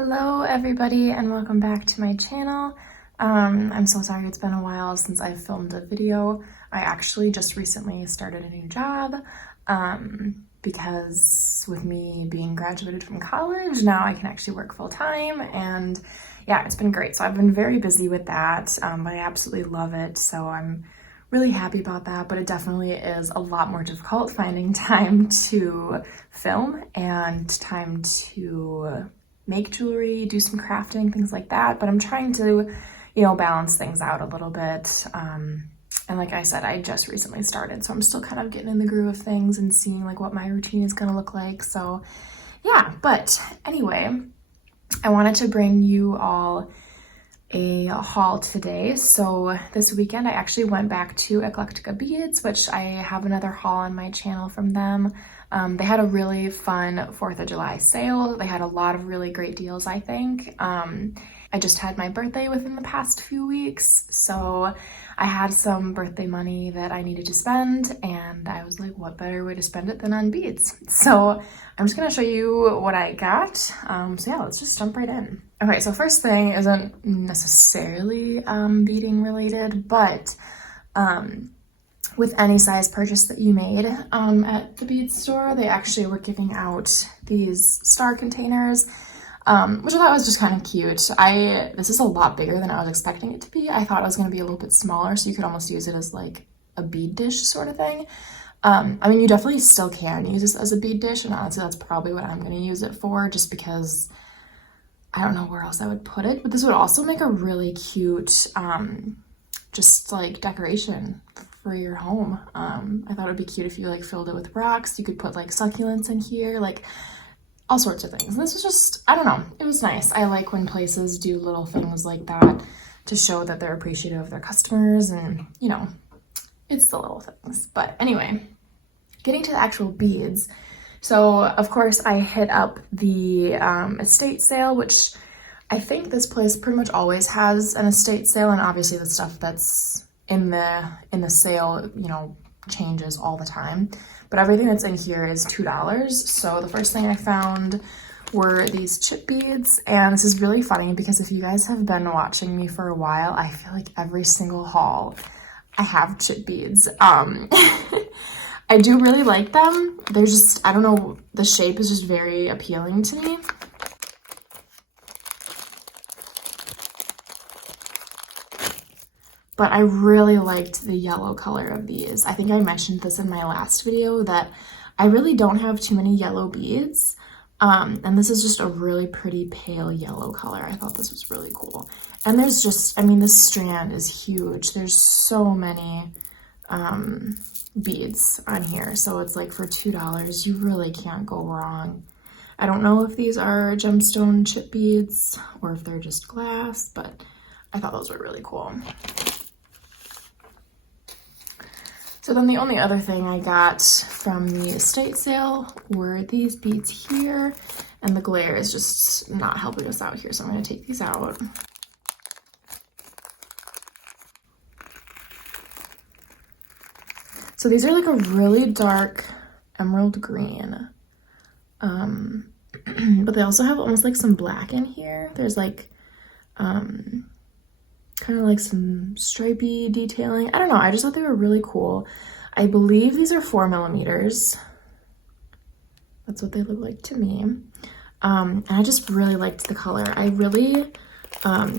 Hello everybody and welcome back to my channel. I'm so sorry it's been a while since I've filmed a video. I actually just recently started a new job because with me being graduated from college, now I can actually work full time, and yeah, it's been great. So I've been very busy with that, but I absolutely love it. So I'm really happy about that, but it definitely is a lot more difficult finding time to film and time to make jewelry, do some crafting, things like that. But I'm trying to, balance things out a little bit. And like I said, I just recently started, so I'm still kind of getting in the groove of things and seeing like what my routine is gonna look like. So yeah, but anyway, I wanted to bring you all a haul today. So this weekend I actually went back to Eclectica Beads, which I have another haul on my channel from them. They had a really fun 4th of July sale. They had a lot of really great deals, I think. I just had my birthday within the past few weeks, so I had some birthday money that I needed to spend, and I was like, what better way to spend it than on beads? So I'm just gonna show you what I got. So yeah, let's just jump right in. Okay, so first thing isn't necessarily beading related, but with any size purchase that you made at the bead store, they actually were giving out these star containers, which I thought was just kind of cute. This is a lot bigger than I was expecting it to be. I thought it was going to be a little bit smaller, so you could almost use it as like a bead dish sort of thing. I mean, you definitely still can use this as a bead dish, and honestly, that's probably what I'm going to use it for, just because I don't know where else I would put it. But this would also make a really cute, just like decoration for your home. I thought it'd be cute if you like filled it with rocks. You could put like succulents in here, like all sorts of things. And this was just, I don't know, it was nice. I like when places do little things like that to show that they're appreciative of their customers, and it's the little things. But anyway, getting to the actual beads. So of course I hit up the estate sale, which I think this place pretty much always has an estate sale, and obviously the stuff that's in the sale, changes all the time. But everything that's in here is $2. So the first thing I found were these chip beads, and this is really funny because if you guys have been watching me for a while, I feel like every single haul I have chip beads. I do really like them. They're just, I don't know, the shape is just very appealing to me. But I really liked the yellow color of these. I think I mentioned this in my last video that I really don't have too many yellow beads. And this is just a really pretty pale yellow color. I thought this was really cool. And there's just, I mean, this strand is huge. There's so many beads on here. So it's like for $2, you really can't go wrong. I don't know if these are gemstone chip beads or if they're just glass, but I thought those were really cool. So then the only other thing I got from the estate sale were these beads here, and the glare is just not helping us out here, so I'm going to take these out. So these are like a really dark emerald green, but they also have almost like some black in here. There's like kind of like some stripey detailing. I don't know, I just thought they were really cool. I believe these are 4mm. That's what they look like to me. And I just really liked the color. I really,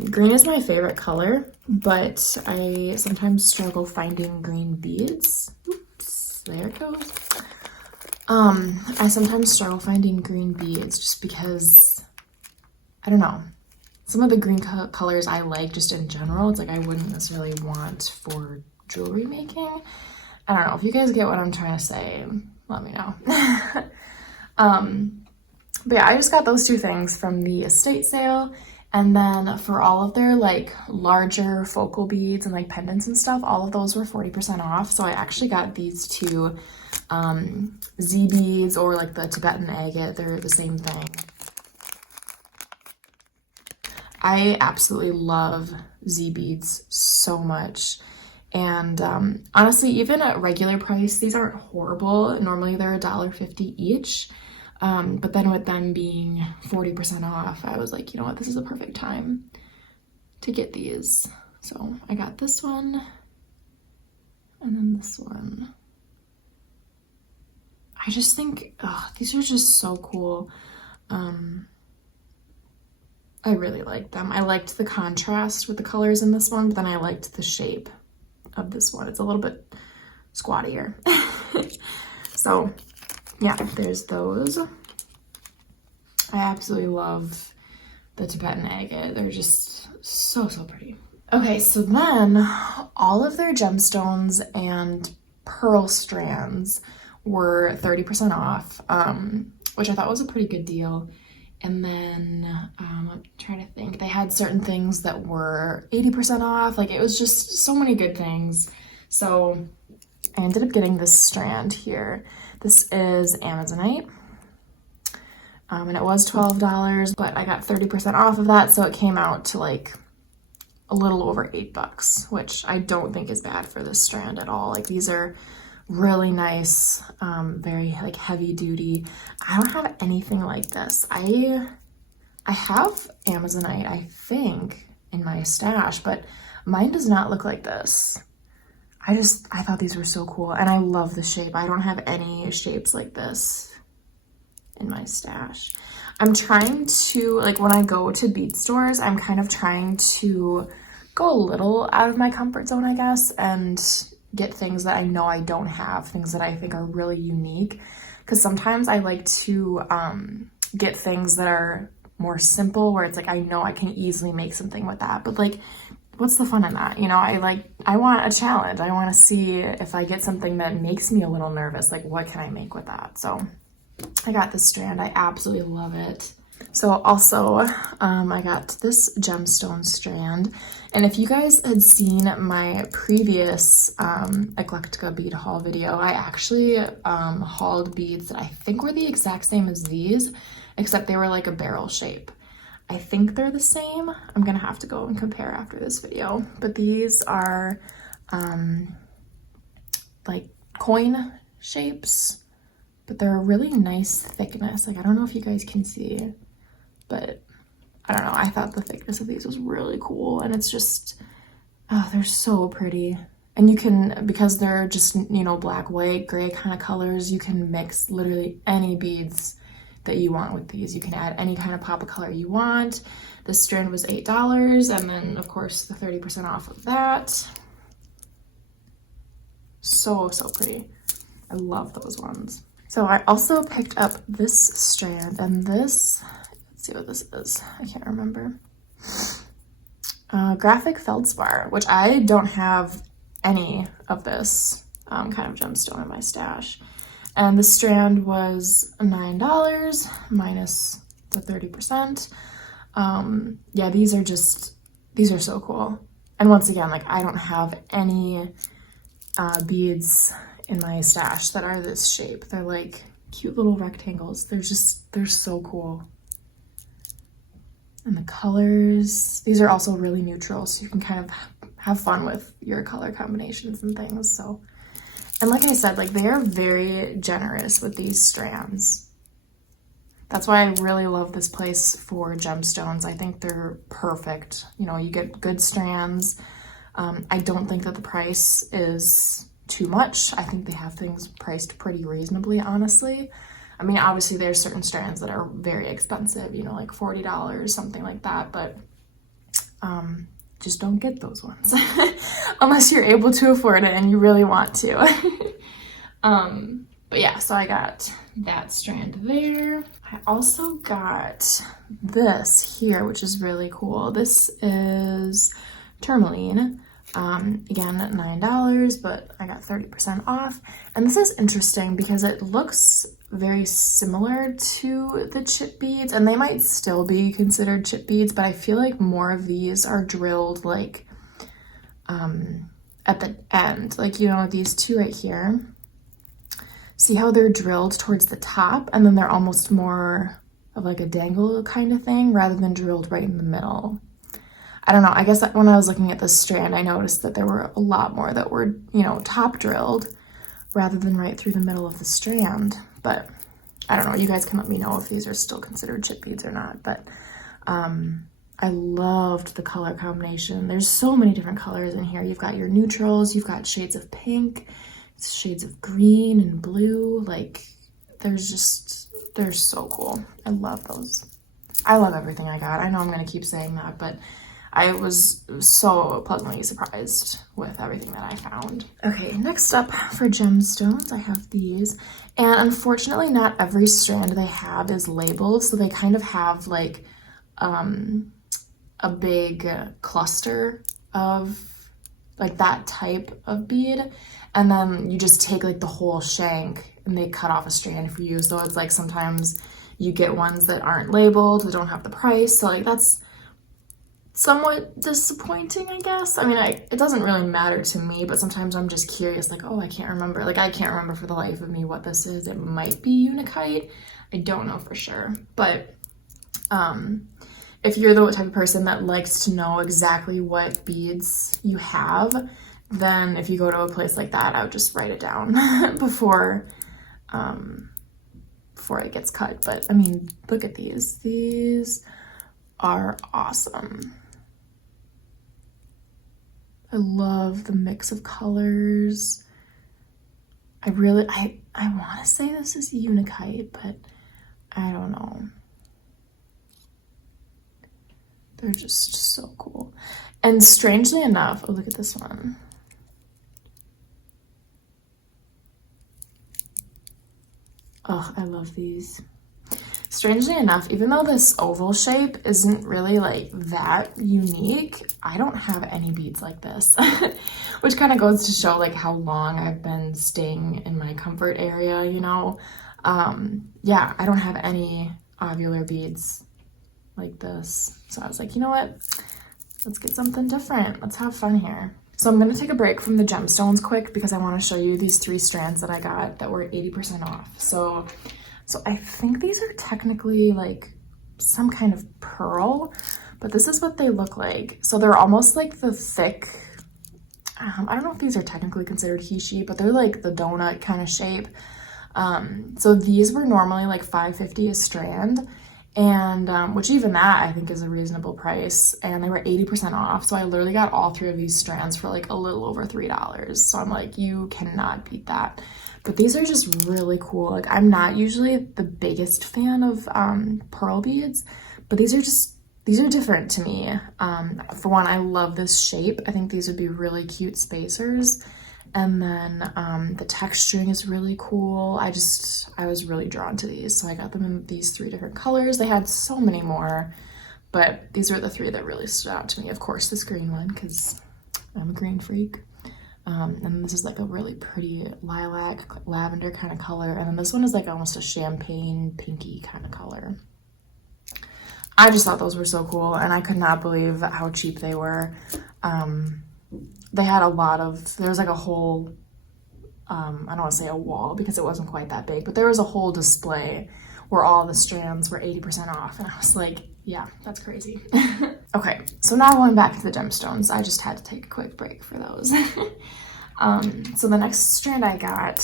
green is my favorite color, but I sometimes struggle finding green beads. Oops, there it goes. I sometimes struggle finding green beads just because, I don't know, some of the green colors I like just in general, it's like I wouldn't necessarily want for jewelry making. I don't know, if you guys get what I'm trying to say, let me know. But yeah, I just got those two things from the estate sale. And then for all of their like larger focal beads and like pendants and stuff, all of those were 40% off. So I actually got these two Z beads, or like the Tibetan agate, they're the same thing. I absolutely love Z beads so much. And honestly, even at regular price, these aren't horrible. Normally they're $1.50 each. But then with them being 40% off, I was like, you know what, this is a perfect time to get these. So I got this one and then this one. I just think, oh, these are just so cool. I really like them. I liked the contrast with the colors in this one, but then I liked the shape of this one. It's a little bit squattier. So yeah, there's those. I absolutely love the Tibetan agate. They're just so pretty. Okay, so then all of their gemstones and pearl strands were 30% off, which I thought was a pretty good deal. And then I'm trying to think, they had certain things that were 80% off. Like, it was just so many good things. So I ended up getting this strand here. This is Amazonite. And it was $12, but I got 30% off of that. So it came out to like a little over $8, which I don't think is bad for this strand at all. Like, these are really nice, very like heavy duty. I don't have anything like this. I have Amazonite, I think, in my stash, but mine does not look like this. I thought these were so cool, and I love the shape. I don't have any shapes like this in my stash. I'm trying to, like, when I go to bead stores, I'm kind of trying to go a little out of my comfort zone, I guess, and get things that I know I don't have, things that I think are really unique. Because sometimes I like to get things that are more simple, where it's like, I know I can easily make something with that. But like, what's the fun in that? You know, I want a challenge. I want to see if I get something that makes me a little nervous, like, what can I make with that? So I got this strand. I absolutely love it. So also, I got this gemstone strand. And if you guys had seen my previous Eclectica bead haul video, I actually hauled beads that I think were the exact same as these, except they were like a barrel shape. I think they're the same. I'm gonna have to go and compare after this video. But these are like coin shapes, but they're a really nice thickness. Like, I don't know if you guys can see, but I don't know. I thought the thickness of these was really cool, and it's just, oh, they're so pretty. And you can, because they're just, you know, black, white, gray kind of colors, you can mix literally any beads that you want with these. You can add any kind of pop of color you want. This strand was $8, and then of course the 30% off of that. So pretty. I love those ones. So I also picked up this strand, and this, let's see what this is. I can't remember. Graphic feldspar, which I don't have any of this kind of gemstone in my stash. And the strand was $9 minus the 30%. Yeah, these are so cool. And once again, like, I don't have any beads in my stash that are this shape. They're like cute little rectangles. They're so cool. And the colors, these are also really neutral, so you can kind of have fun with your color combinations and things. So, and like I said, like, they are very generous with these strands. That's why I really love this place for gemstones. I think they're perfect. You know, you get good strands. I don't think that the price is too much. I think they have things priced pretty reasonably, honestly. I mean, obviously there's certain strands that are very expensive, you know, like $40, something like that, but just don't get those ones unless you're able to afford it and you really want to. But yeah, so I got that strand there. I also got this here, which is really cool. This is tourmaline. Again, $9, but I got 30% off. And this is interesting because it looks very similar to the chip beads, and they might still be considered chip beads, but I feel like more of these are drilled like at the end, like, you know, these two right here. See how they're drilled towards the top, and then they're almost more of like a dangle kind of thing rather than drilled right in the middle. I don't know, I guess when I was looking at this strand, I noticed that there were a lot more that were, you know, top drilled rather than right through the middle of the strand. But I don't know, you guys can let me know if these are still considered chip beads or not, but I loved the color combination. There's so many different colors in here. You've got your neutrals, you've got shades of pink, shades of green and blue. Like, they're so cool. I love those. I love everything I got. I know I'm gonna keep saying that, but I was so pleasantly surprised with everything that I found. Okay, next up for gemstones, I have these. And unfortunately, not every strand they have is labeled, so they kind of have like a big cluster of like that type of bead, and then you just take like the whole shank and they cut off a strand for you. So it's like sometimes you get ones that aren't labeled, that don't have the price, so like that's somewhat disappointing, I guess. I mean, it doesn't really matter to me, but sometimes I'm just curious, like, oh, I can't remember. Like, I can't remember for the life of me what this is. It might be Unakite. I don't know for sure. But if you're the type of person that likes to know exactly what beads you have, then if you go to a place like that, I would just write it down before it gets cut. But I mean, look at these. These are awesome. I love the mix of colors. I want to say this is Unakite, but I don't know. They're just so cool. And strangely enough, oh, look at this one. Oh, I love these. Strangely enough, even though this oval shape isn't really like that unique, I don't have any beads like this, which kind of goes to show like how long I've been staying in my comfort area, you know? Yeah, I don't have any ovular beads like this. So I was like, you know what? Let's get something different. Let's have fun here. So I'm gonna take a break from the gemstones quick because I wanna show you these 3 strands that I got that were 80% off. So I think these are technically like some kind of pearl, but this is what they look like. So they're almost like the thick, I don't know if these are technically considered he-she, but they're like the donut kind of shape. So these were normally like $5.50 a strand, and which even that I think is a reasonable price, and they were 80% off. So I literally got all 3 of these strands for like a little over $3. So I'm like, you cannot beat that. But these are just really cool. Like, I'm not usually the biggest fan of pearl beads, but these are different to me. For one, I love this shape. I think these would be really cute spacers. And then the texturing is really cool. I was really drawn to these. So I got them in these 3 different colors. They had so many more, but these were the 3 that really stood out to me. Of course, this green one, because I'm a green freak. And this is like a really pretty lilac, lavender kind of color. And then this one is like almost a champagne pinky kind of color. I just thought those were so cool, and I could not believe how cheap they were. They had there was like a whole, I don't want to say a wall because it wasn't quite that big, but there was a whole display where all the strands were 80% off. And I was like, yeah, that's crazy. Okay, so now going back to the gemstones, I just had to take a quick break for those. So the next strand I got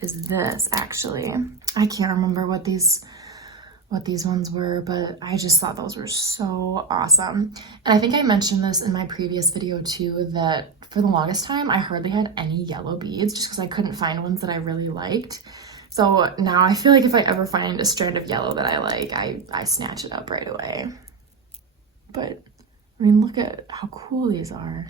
is this, actually. I can't remember what these ones were, but I just thought those were so awesome. And I think I mentioned this in my previous video too, that for the longest time, I hardly had any yellow beads just because I couldn't find ones that I really liked. So now I feel like if I ever find a strand of yellow that I like, I snatch it up right away. But I mean, look at how cool these are.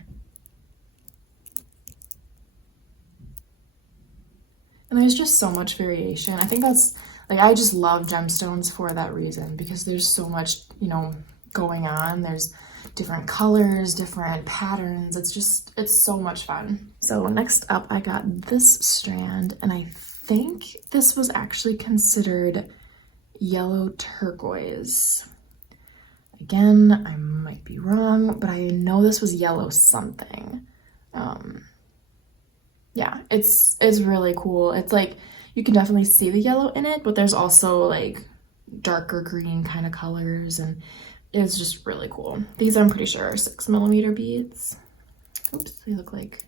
And there's just so much variation. I think that's, like, I just love gemstones for that reason, because there's so much, you know, going on. There's different colors, different patterns. It's so much fun. So next up, I got this strand, and I think this was actually considered yellow turquoise. Again, I might be wrong, but I know this was yellow something. Yeah, it's really cool. It's like, you can definitely see the yellow in it, but there's also like darker green kind of colors, and it's just really cool. These I'm pretty sure are 6mm beads. Oops, they look like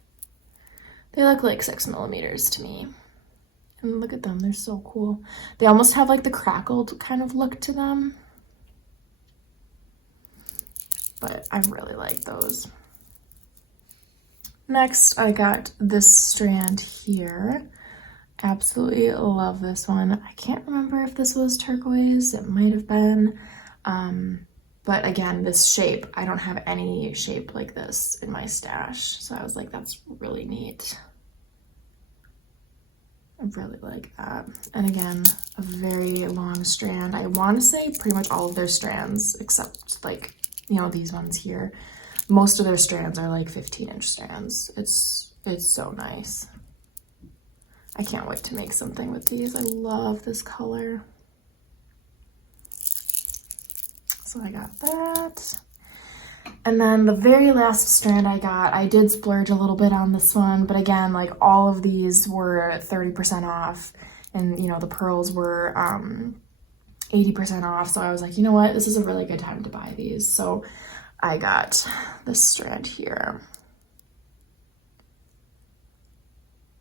6mm to me. And look at them, they're so cool. They almost have like the crackled kind of look to them. But I really like those. Next, I got this strand here. Absolutely love this one. I can't remember if this was turquoise. It might have been. But again, this shape, I don't have any shape like this in my stash. So I was like, that's really neat. I really like that. And again, a very long strand. I want to say pretty much all of their strands, except like, you know, these ones here. Most of their strands are like 15-inch strands. It's so nice. I can't wait to make something with these. I love this color. So I got that. And then the very last strand I got, I did splurge a little bit on this one, but again, like all of these were 30% off, and you know, the pearls were 80% off. So I was like, you know what, this is a really good time to buy these. So I got this strand here.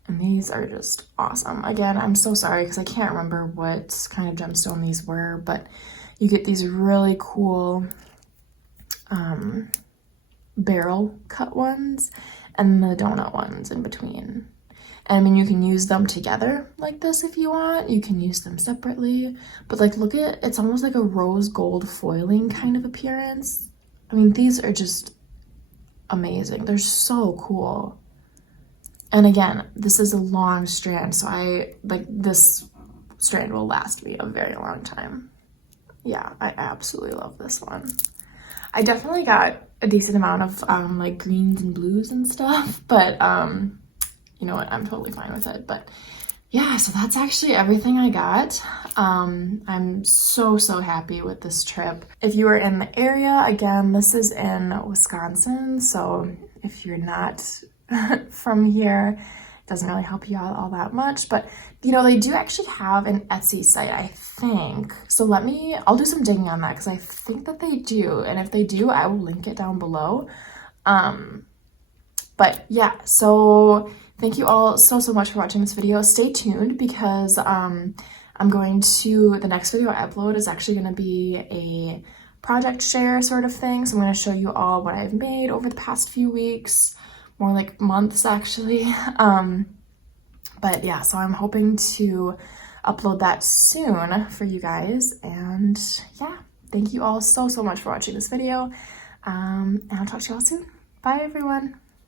And these are just awesome. Again, I'm so sorry because I can't remember what kind of gemstone these were, but you get these really cool barrel cut ones and the donut ones in between. And I mean, you can use them together like this if you want. You can use them separately, but like, look at, it's almost like a rose gold foiling kind of appearance. I mean, these are just amazing. They're so cool. And again, this is a long strand, so I like this strand will last me a very long time. Yeah, I absolutely love this one. I definitely got a decent amount of like greens and blues and stuff, but you know what, I'm totally fine with it. But yeah, so that's actually everything I got. I'm so happy with this trip. If you are in the area, again, this is in Wisconsin, so if you're not from here, it doesn't really help you out all that much, but you know, they do actually have an Etsy site, I think. So I'll do some digging on that because I think that they do, and if they do, I will link it down below. But yeah, so thank you all so much for watching this video. Stay tuned because the next video I upload is actually going to be a project share sort of thing. So I'm going to show you all what I've made over the past few weeks, more like months actually. But yeah, so I'm hoping to upload that soon for you guys. And yeah, thank you all so much for watching this video. And I'll talk to you all soon. Bye everyone.